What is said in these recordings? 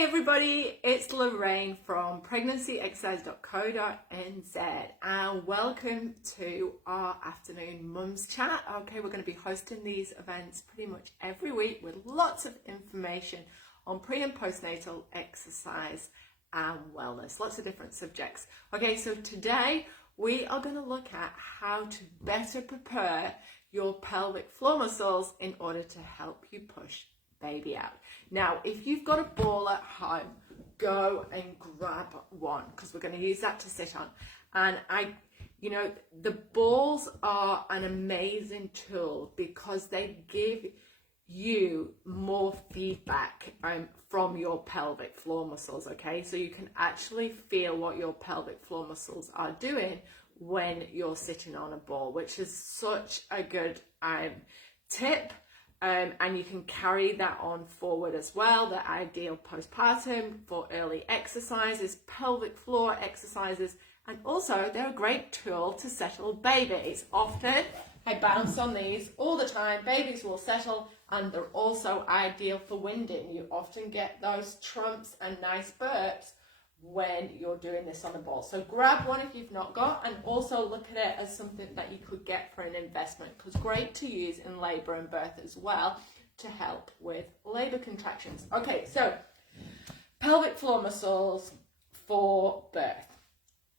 Hey everybody, it's Lorraine from pregnancyexercise.co.nz and welcome to our afternoon mums chat. Okay, we're going to be hosting these events pretty much every week with lots of information on pre and postnatal exercise and wellness, lots of different subjects. Okay, so today we are going to look at how to better prepare your pelvic floor muscles in order to help you push baby out. Now, if you've got a ball at home, go and grab one because we're going to use that to sit on. And the balls are an amazing tool because they give you more feedback from your pelvic floor muscles, okay? So you can actually feel what your pelvic floor muscles are doing when you're sitting on a ball, which is such a good tip. And you can carry that on forward as well. They're ideal postpartum for early exercises, pelvic floor exercises, and also they're a great tool to settle babies. Often, I bounce on these all the time. Babies will settle, and they're also ideal for winding. You often get those trumps and nice burps when you're doing this on the ball. So grab one if you've not got, and also look at it as something that you could get for an investment, because great to use in labour and birth as well to help with labour contractions. Okay, so pelvic floor muscles for birth.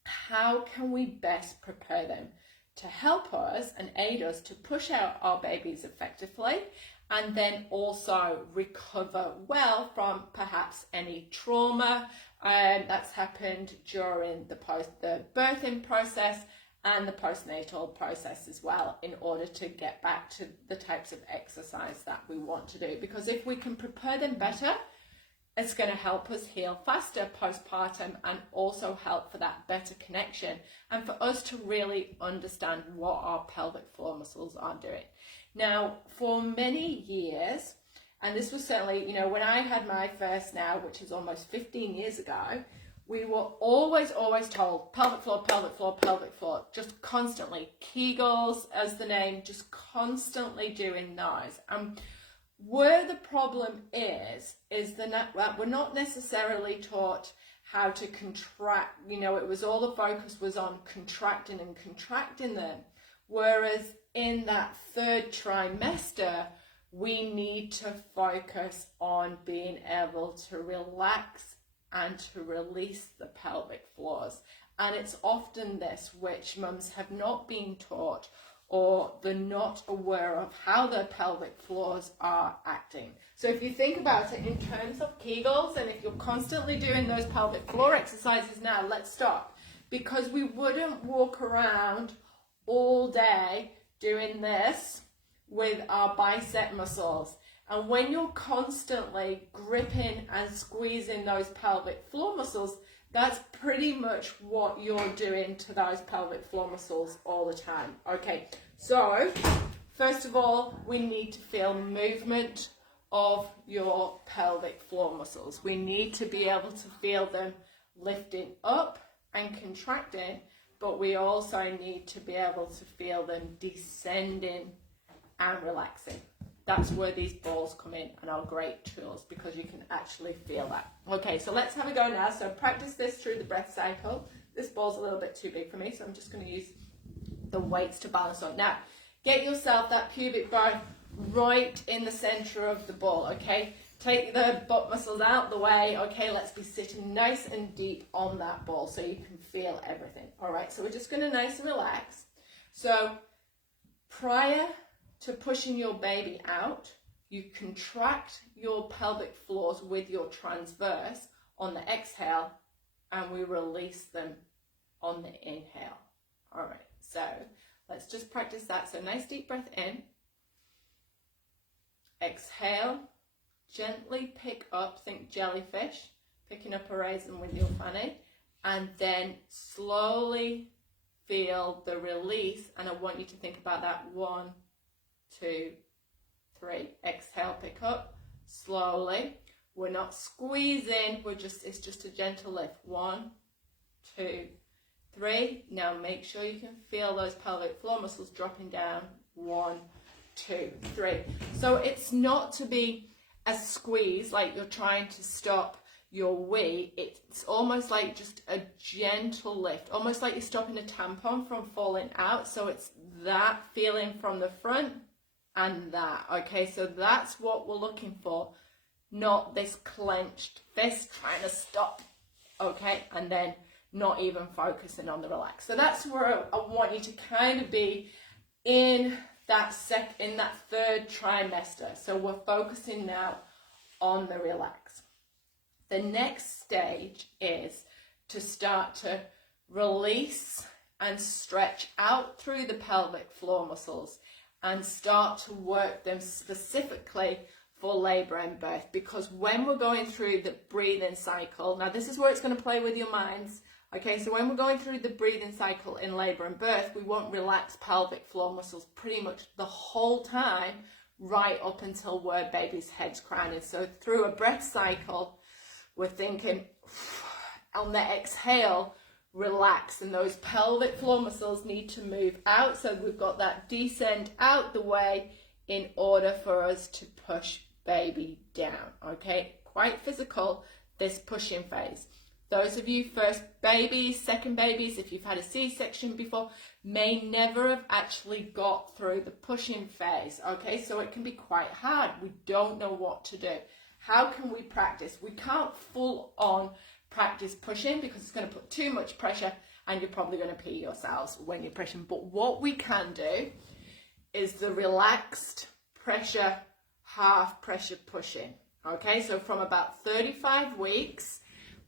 How can we best prepare them to help us and aid us to push out our babies effectively, and then also recover well from perhaps any trauma that's happened during the birthing process and the postnatal process as well, in order to get back to the types of exercise that we want to do. Because if we can prepare them better, it's going to help us heal faster postpartum and also help for that better connection and for us to really understand what our pelvic floor muscles are doing. Now, for many years, and this was certainly, when I had my first now, which is almost 15 years ago, we were always told pelvic floor, pelvic floor, pelvic floor, just constantly. Kegels as the name, just constantly doing those. Where the problem is that we're not necessarily taught how to contract. It was all the focus was on contracting them. Whereas in that third trimester, we need to focus on being able to relax and to release the pelvic floors. And it's often this which mums have not been taught, or they're not aware of how their pelvic floors are acting. So if you think about it in terms of Kegels, and if you're constantly doing those pelvic floor exercises now, let's stop. Because we wouldn't walk around all day doing this with our bicep muscles. And when you're constantly gripping and squeezing those pelvic floor muscles, that's pretty much what you're doing to those pelvic floor muscles all the time. Okay, so first of all, we need to feel movement of your pelvic floor muscles. We need to be able to feel them lifting up and contracting, but we also need to be able to feel them descending and relaxing. That's where these balls come in and are great tools, because you can actually feel that. Okay, so let's have a go now. So practice this through the breath cycle. This ball's a little bit too big for me, so I'm just going to use the weights to balance on. Now, get yourself that pubic bone right in the center of the ball, okay? Take the butt muscles out the way. Okay, let's be sitting nice and deep on that ball so you can feel everything. All right, so we're just going to nice and relax. So prior to pushing your baby out, you contract your pelvic floors with your transverse on the exhale, and we release them on the inhale. All right, so let's just practice that. So nice deep breath in. Exhale, gently pick up, think jellyfish, picking up a raisin with your fanny, and then slowly feel the release. And I want you to think about that. 1, 2, 3. Exhale, pick up slowly. We're not squeezing, it's just a gentle lift. 1, 2, 3. Now make sure you can feel those pelvic floor muscles dropping down. 1, 2, 3. So it's not to be a squeeze like you're trying to stop your wee, it's almost like just a gentle lift, almost like you're stopping a tampon from falling out. So it's that feeling from the front and that, okay? So that's what we're looking for, not this clenched fist trying to stop, okay? And then not even focusing on the relax. So that's where I want you to kind of be in that third trimester. So we're focusing now on the relax. The next stage is to start to release and stretch out through the pelvic floor muscles and start to work them specifically for labor and birth. Because when we're going through the breathing cycle, now this is where it's going to play with your minds. Okay, so when we're going through the breathing cycle in labor and birth, we want relaxed pelvic floor muscles pretty much the whole time, right up until where baby's head's crowning. So through a breath cycle, we're thinking on the exhale, relax, and those pelvic floor muscles need to move out. So we've got that descend out the way in order for us to push baby down. Okay, quite physical, this pushing phase. Those of you first babies, second babies, if you've had a C-section before, may never have actually got through the pushing phase, okay? So it can be quite hard. We don't know what to do. How can we practice? We can't full on practice pushing because it's going to put too much pressure and you're probably going to pee yourselves when you're pushing. But what we can do is the relaxed pressure, half pressure pushing, okay? So from about 35 weeks,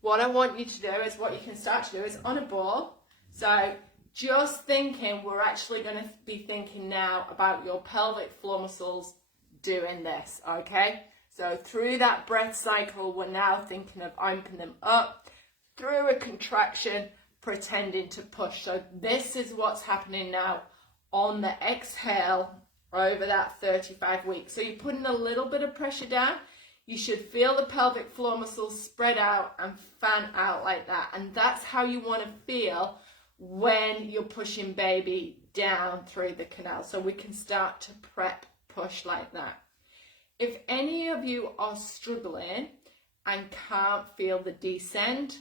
what I want you to do is, what you can start to do is on a ball. So just thinking, we're actually going to be thinking now about your pelvic floor muscles doing this, okay? So through that breath cycle, we're now thinking of opening them up through a contraction, pretending to push. So this is what's happening now on the exhale over that 35 weeks. So you're putting a little bit of pressure down. You should feel the pelvic floor muscles spread out and fan out like that. And that's how you want to feel when you're pushing baby down through the canal. So we can start to prep push like that. If any of you are struggling and can't feel the descent,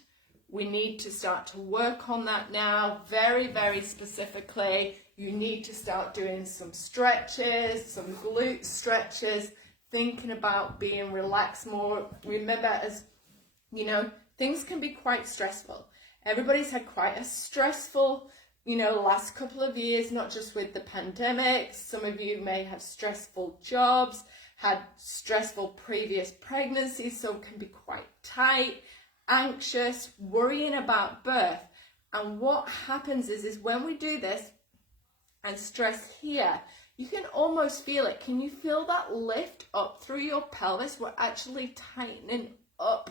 we need to start to work on that now. Very, very specifically, you need to start doing some stretches, some glute stretches, thinking about being relaxed more. Remember, as you know, things can be quite stressful. Everybody's had quite a stressful, last couple of years, not just with the pandemic. Some of you may have stressful jobs, had stressful previous pregnancies, so it can be quite tight, anxious, worrying about birth. And what happens is when we do this and stress here, you can almost feel it. Can you feel that lift up through your pelvis? We're actually tightening up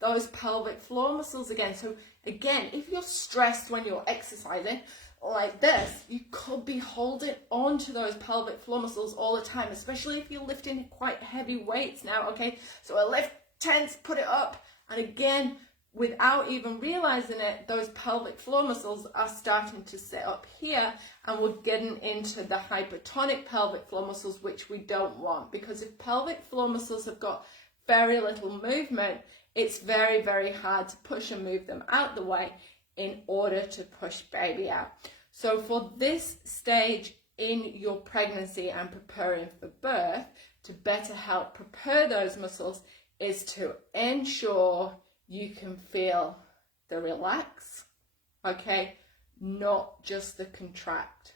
those pelvic floor muscles again. So again, if you're stressed when you're exercising like this, you could be holding on to those pelvic floor muscles all the time, especially if you're lifting quite heavy weights now, okay? So I lift, tense, put it up, and again, without even realizing it, those pelvic floor muscles are starting to sit up here, and we're getting into the hypertonic pelvic floor muscles, which we don't want, because if pelvic floor muscles have got very little movement, it's very, very hard to push and move them out the way in order to push baby out. So for this stage in your pregnancy and preparing for birth, to better help prepare those muscles is to ensure you can feel the relax, okay, not just the contract.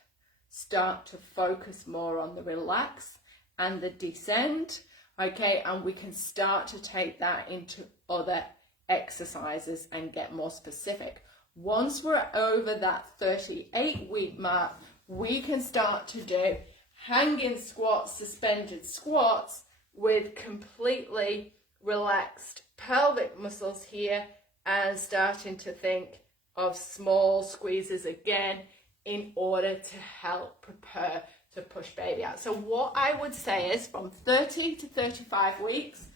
Start to focus more on the relax and the descend, okay, and we can start to take that into other exercises and get more specific. Once we're over that 38-week mark, we can start to do hanging squats, suspended squats with completely relaxed pelvic muscles here, and starting to think of small squeezes again in order to help prepare to push baby out. So what I would say is from 30 to 35 weeks,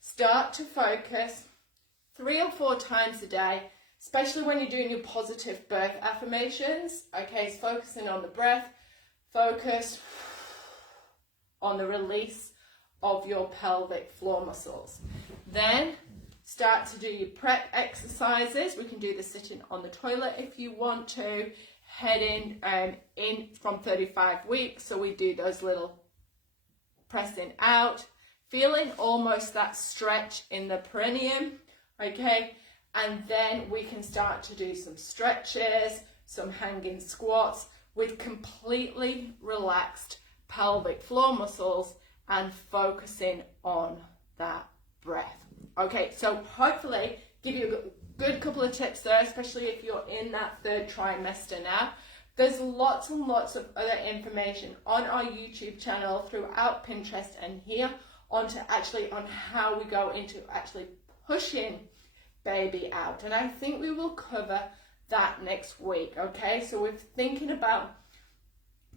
start to focus 3 or 4 times a day, especially when you're doing your positive birth affirmations. Okay, it's focusing on the breath, focus on the release of your pelvic floor muscles. Then start to do your prep exercises. We can do the sitting on the toilet if you want to, heading in from 35 weeks. So we do those little pressing out, feeling almost that stretch in the perineum, okay? And then we can start to do some stretches, some hanging squats with completely relaxed pelvic floor muscles and focusing on that breath. Okay, so hopefully give you a good couple of tips there, especially if you're in that third trimester now. There's lots and lots of other information on our YouTube channel, throughout Pinterest, and here on how we go into actually pushing baby out. And I think we will cover that next week, okay? So we're thinking about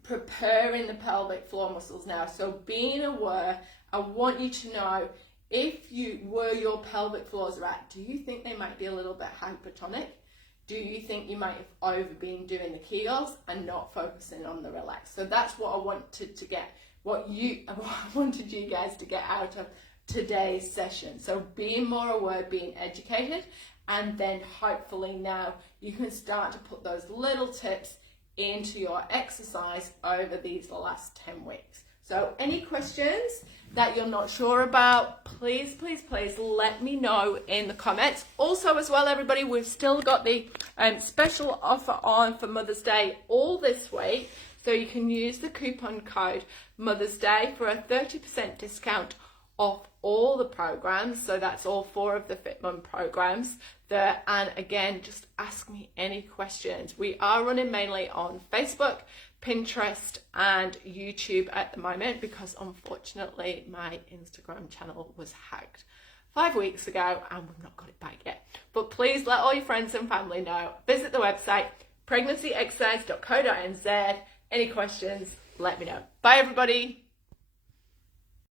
preparing the pelvic floor muscles now. So being aware, I want you to know, if your pelvic floors are at, do you think they might be a little bit hypertonic? Do you think you might have been doing the Kegels and not focusing on the relax? So that's what I wanted to get, what I wanted you guys to get out of today's session. So being more aware, being educated, and then hopefully now you can start to put those little tips into your exercise over these last 10 weeks. So any questions that you're not sure about, please let me know in the comments. Also as well, everybody, we've still got the special offer on for Mother's Day all this week. So you can use the coupon code Mother's Day for a 30% discount off all the programs. So that's all 4 of the Fit Mum programs there. And again, just ask me any questions. We are running mainly on Facebook, Pinterest and YouTube at the moment, because unfortunately my Instagram channel was hacked 5 weeks ago and we've not got it back yet. But please let all your friends and family know. Visit the website pregnancyexercise.co.nz. Any questions, let me know. Bye everybody.